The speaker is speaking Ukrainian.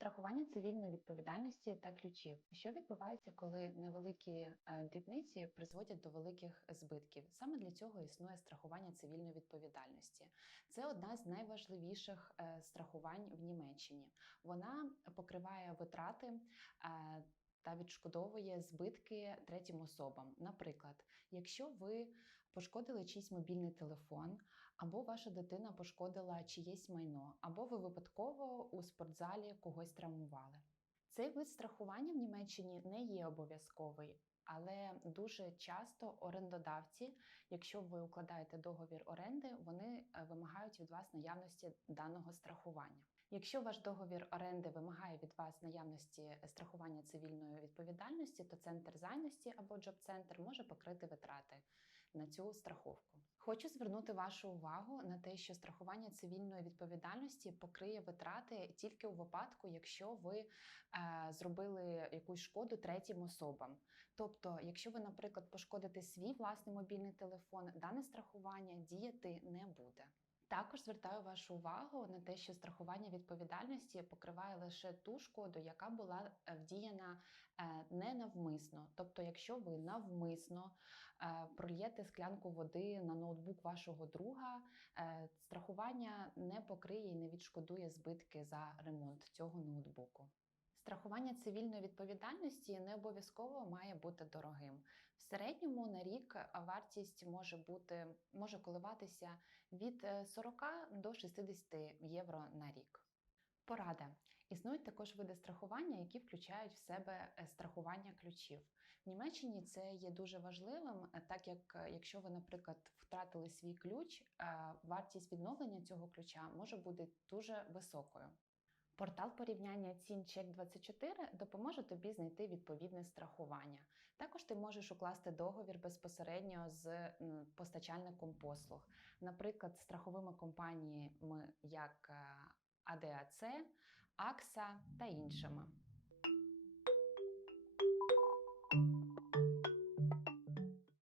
Страхування цивільної відповідальності та ключів. Що відбувається, коли невеликі дрібниці призводять до великих збитків? Саме для цього існує страхування цивільної відповідальності. Це одна з найважливіших страхувань в Німеччині. Вона покриває витрати та відшкодовує збитки третім особам. Наприклад, якщо ви пошкодили чийсь мобільний телефон, або ваша дитина пошкодила чиєсь майно, або ви випадково у спортзалі когось травмували. Цей вид страхування в Німеччині не є обов'язковий, але дуже часто орендодавці, якщо ви укладаєте договір оренди, вони вимагають від вас наявності даного страхування. Якщо ваш договір оренди вимагає від вас наявності страхування цивільної відповідальності, то центр зайнятості або джоб-центр може покрити витрати на цю страховку. Хочу звернути вашу увагу на те, що страхування цивільної відповідальності покриє витрати тільки у випадку, якщо ви зробили якусь шкоду третім особам. Тобто, якщо ви, наприклад, пошкодите свій власний мобільний телефон, дане страхування діяти не буде. Також звертаю вашу увагу на те, що страхування відповідальності покриває лише ту шкоду, яка була вдіяна ненавмисно. Тобто, якщо ви навмисно прольєте склянку води на ноутбук вашого друга, страхування не покриє і не відшкодує збитки за ремонт цього ноутбуку. Страхування цивільної відповідальності не обов'язково має бути дорогим. В середньому на рік вартість може коливатися від 40 до 60 євро на рік. Порада. Існують також види страхування, які включають в себе страхування ключів. В Німеччині це є дуже важливим, так як якщо ви, наприклад, втратили свій ключ, вартість відновлення цього ключа може бути дуже високою. Портал порівняння цін Check24 допоможе тобі знайти відповідне страхування. Також ти можеш укласти договір безпосередньо з постачальником послуг, наприклад, страховими компаніями як АДАЦ, АКСА та іншими.